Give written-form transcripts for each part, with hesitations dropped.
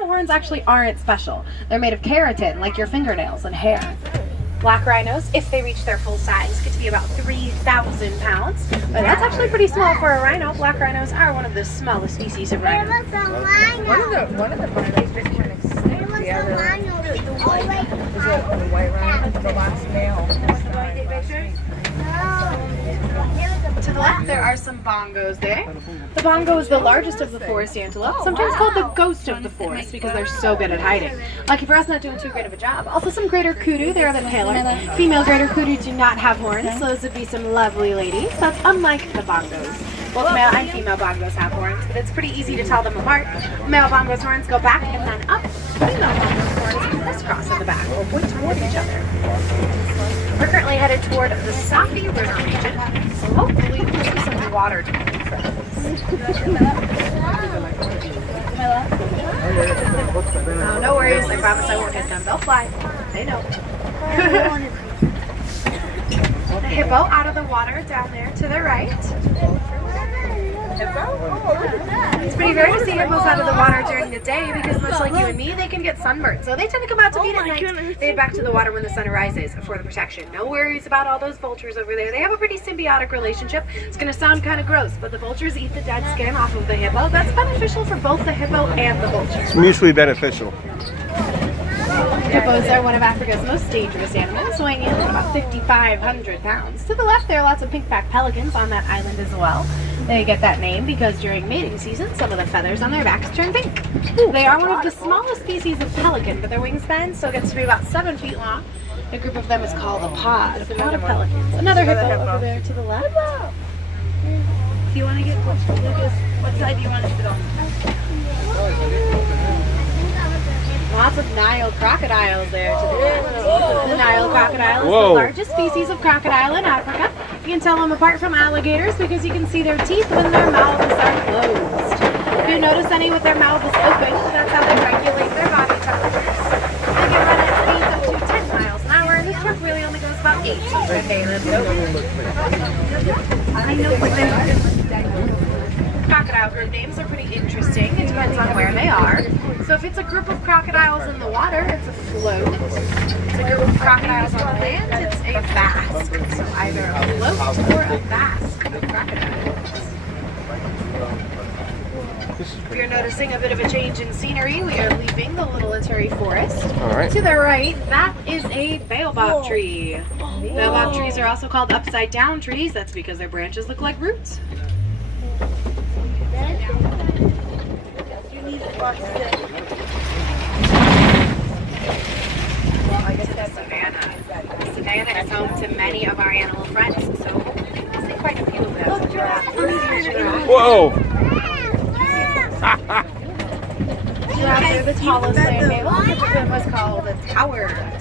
Horns actually aren't special. They're made of keratin, like your fingernails and hair. Black rhinos, if they reach their full size, get to be about 3,000 pounds. But that's actually pretty small for a rhino. Black rhinos are one of the smallest species of rhino. One of the rhinos just kind of sniffed the other. Is it a white rhino? The last male. To the left, there are some bongos there. The bongo is the largest of the forest antelope, sometimes called the ghost of the forest because they're so good at hiding. Lucky for us, not doing too great of a job. Also some greater kudu, they're a bit paler. Female greater kudu do not have horns, so those would be some lovely ladies. That's unlike the bongos. Both male and female bongos have horns, but it's pretty easy to tell them apart. Male bongos' horns go back and then up. Female bongos' horns crisscross at the back or point toward each other. We're currently headed toward the Safi River region, so hopefully we'll see some water to Oh, no worries, I promise I won't hit them. They'll fly. They know. The hippo out of the water down there to the right. It's pretty rare to see hippos out of the water during the day because much like you and me, they can get sunburned. So they tend to come out to feed at night. They head back to the water when the sun rises for the protection. No worries about all those vultures over there. They have a pretty symbiotic relationship. It's going to sound kind of gross, but the vultures eat the dead skin off of the hippo. That's beneficial for both the hippo and the vulture. It's mutually beneficial. Hippos are one of Africa's most dangerous animals, weighing in at about 5,500 pounds. To the left, there are lots of pink-backed pelicans on that island as well. They get that name because during mating season, some of the feathers on their backs turn pink. They are one of the smallest species of pelican, but their wingspan still gets to be about 7 feet long. A group of them is called a pod of pelicans. Another hippo over there to the left. Do you want to get Lucas? What side do you want to sit on? Lots of Nile crocodiles there to the left. The Nile crocodile is the largest species of crocodile in Africa. You can tell them apart from alligators because you can see their teeth when their mouths are closed. If you notice any with their mouths open, that's how they regulate their body temperatures. They can run at speeds up to 10 miles an hour, and this truck really only goes about 8 when they live over. I know what they're crocodile group names are pretty interesting. It depends on where they are. So if it's a group of crocodiles in the water, it's a float. If it's a group of crocodiles on the land, it's a basque. So either a float or a basque of crocodiles. If you're noticing a bit of a change in scenery, we are leaving the Little Ituri Forest. All right. To the right, that is a baobab tree. Baobab trees are also called upside down trees. That's because their branches look like roots. I guess that's savannah. Savannah is home to many of our animal friends, so I'll say quite a few of them. Whoa! Giraffes are the tallest land mammal. The group was called the Tower of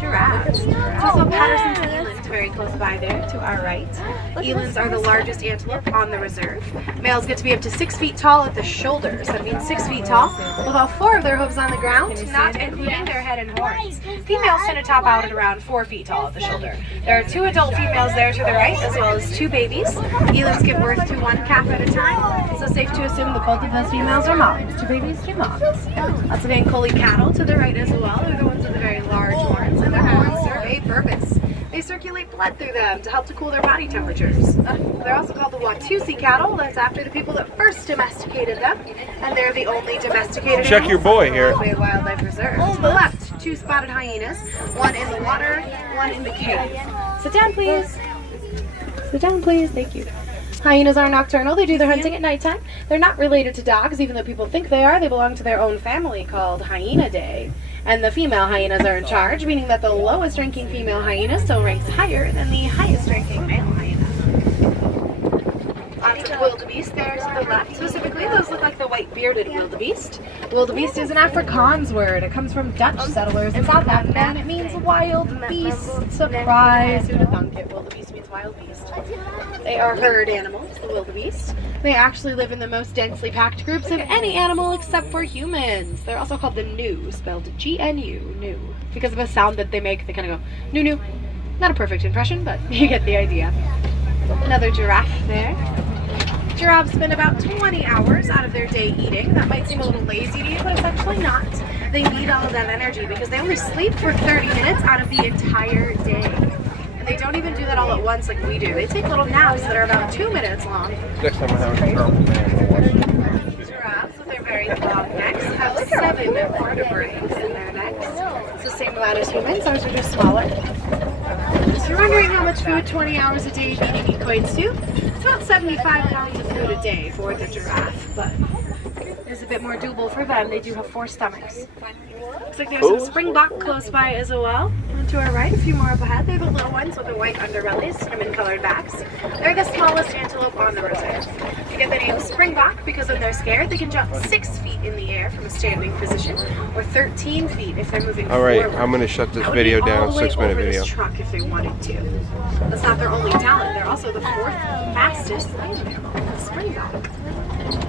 Giraffes. There's also Patterson's eland very close by there to our right. Elands are the largest antelope on the reserve. Males get to be up to 6 feet tall at the shoulders. That means 6 feet tall with all 4 of their hooves on the ground, not including their head and horns. Females tend to top out at around 4 feet tall at the shoulder. There are 2 adult females there to the right, as well as 2 babies. Elands give birth to 1 calf at a time, so safe to assume that both of those females are moms. 2 babies, 2 moms. Lots of Ankole cattle to the right as well. They're the ones with the very large horns, and their horns serve a purpose. They circulate blood through them to help to cool their body temperatures. They're also called the Watusi cattle. That's after the people that first domesticated them, and they're the only domesticated Check your boy here. Bay Wildlife Reserve. To the left, 2 spotted hyenas, 1 in the water, 1 in the cave. Sit down, please. Sit down, please. Thank you. Hyenas are nocturnal. They do their hunting at nighttime. They're not related to dogs, even though people think they are. They belong to their own family called Hyenidae. And the female hyenas are in charge, meaning that the lowest ranking female hyena still ranks higher than the highest ranking male hyena. Lots of wildebeest there to the left. Specifically, those look like the white bearded wildebeest. Wildebeest is an Afrikaans word. It comes from Dutch settlers in South Africa, and it means wild beast. Surprise! Who'd have thunk it? Wildebeest means wild beast. They are herd animals, the wildebeest. They actually live in the most densely packed groups of any animal except for humans. They're also called the gnu, spelled G-N-U, gnu. Because of a sound that they make, they kind of go, gnu-gnu. Not a perfect impression, but you get the idea. Another giraffe there. Giraffes spend about 20 hours out of their day eating. That might seem a little lazy to you, but it's actually not. They need all of that energy because they only sleep for 30 minutes out of the entire day. And they don't even do that all at once like we do. They take little naps that are about 2 minutes long. Next time I have a problem. Giraffes with their very long necks have 7 vertebrae in their necks. It's the same amount as humans, ours are just smaller. So you're wondering how much food 20 hours a day of eating equates to? It's about 75 pounds of food a day for the giraffe, but it's a bit more doable for them. They do have 4 stomachs. Looks like there's some springbok close by as well. And to our right, a few more up ahead. They're the little ones with the white underbellies, cinnamon-colored backs. They're the smallest antelope on the reserve. They get the name springbok because when they're scared, they can jump 6 feet in the air from a standing position, or 13 feet if they're moving All right, forward. I'm going to shut this That would video be all down. the way 6-minute over video. this truck if they wanted to. That's not their only talent. They're also the 4th fastest land mammal, the springbok.